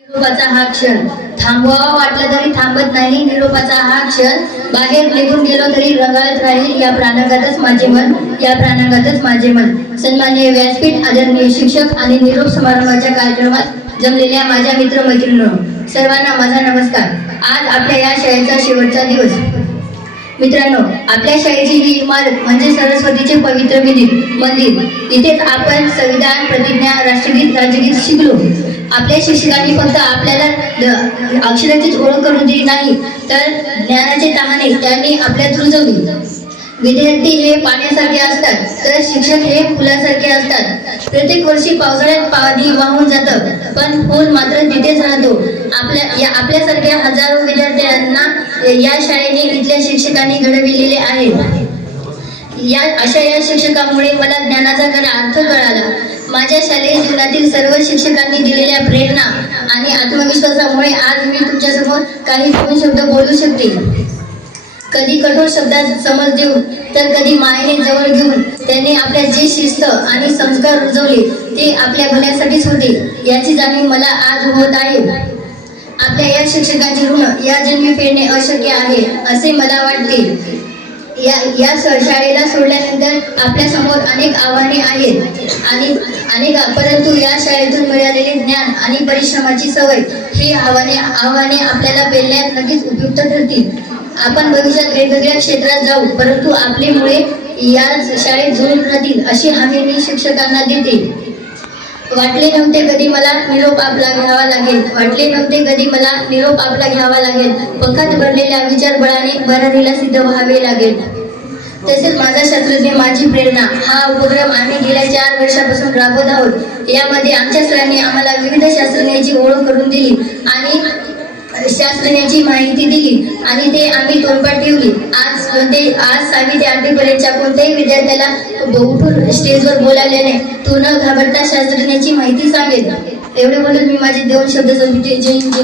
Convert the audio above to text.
निरोपाचा हा क्षण. थांबवावा वाटलं तरी थांबत नाही. निरोपाचा हा क्षण. बाहेर निघून गेलो तरी रंगाळत राहील. या प्राणांगातच माझे मन. या प्राणांगातच माझे मन. सन्माननीय व्यासपीठ आदरणीय शिक्षक आणि निरोप समारंभाच्या कार्यक्रमात जमलेल्या माझ्या मित्र मैत्रिणींनो सर्वांना माझा नमस्कार. आज आपल्या या शाळेचा शेवटचा दिवस. मित्रांनो आपल्या शाळेची ही इमारत म्हणजे सरस्वतीचे पवित्र विधी मंदिर. इथेच आपण संविधान प्रतिज्ञा राष्ट्रगीत राज्यगीत शिकलो. आपल्या शिक्षकांनी फक्त आपल्याला द- अक्षराचीच ओळख करून दिली नाही तर ज्ञानाचे तहाने त्यांनी आपल्यात रुजवली. विद्यार्थी हे पाण्यासारखे असतात तर शिक्षक हे फुलासारखे असतात. प्रत्येक वर्षी पावसाळ्यात पाणी वाहून जातं पण फुल मात्र तिथेच राहतो. आपल्या या आपल्यासारख्या हजारो विद्यार्थ्यांना या शाळेने इथल्या शिक्षकांनी घडविलेले आहेत. या अशा या शिक्षकामुळे मला ज्ञानाचा खरा अर्थ कळाला. माझ्या शालेय जीवनातील सर्व शिक्षकांनी दिलेल्या प्रेरणा आणि आत्मविश्वासामुळे आज मी तुमच्यासमोर काही दोन शब्द बोलू शकते. कधी कठोर शब्दात समज देऊन तर कधी मायेने जवळ घेऊन त्यांनी आपल्या जे शिस्त आणि संस्कार रुजवले ते आपल्या भल्यासाठीच होते याची जाणीव मला आज होत आहे. आपल्या या शिक्षकांचे ऋण या जन्मी फेडणे अशक्य आहे असे मला वाटते. या या शाळेला सोडल्यानंतर आपल्यासमोर अनेक आव्हाने आहेत आणि अनेक परंतु या शाळेतून मिळालेले ज्ञान आणि परिश्रमाची सवय ही आव्हाने आव्हाने आपल्याला पेलण्यात नक्कीच उपयुक्त ठरतील. आपण भविष्यात वेगवेगळ्या क्षेत्रात जाऊ परंतु आपली मुळे या शाळेत जुळून राहतील अशी हमी मी शिक्षकांना देते. वाटले नव्हते कधी मला निरोप आपला घ्यावा लागेल. वाटले नव्हते कधी मला निरोप आपला घ्यावा लागेल. पंखात भरलेल्या विचारबळाने भरारीला सिद्ध व्हावे लागेल. तसेच माझा शास्त्रज्ञ माझी प्रेरणा हा उपक्रम आम्ही गेल्या चार वर्षापासून राबवत आहोत. यामध्ये आमच्या सरांनी आम्हाला विविध शास्त्रज्ञाची ओळख करून दिली आणि शासनाची माहिती दिली आणि ते आम्ही तोंडपाठ ठेवली. आज कोणते आज सहावी ते आठवी पर्यंतच्या कोणत्याही विद्यार्थ्याला बहुपूर स्टेजवर बोलावल्याने तू न घाबरता शास्त्रज्ञाची माहिती सांगेल. एवढे बोलून मी माझे दोन शब्द संपते जय जय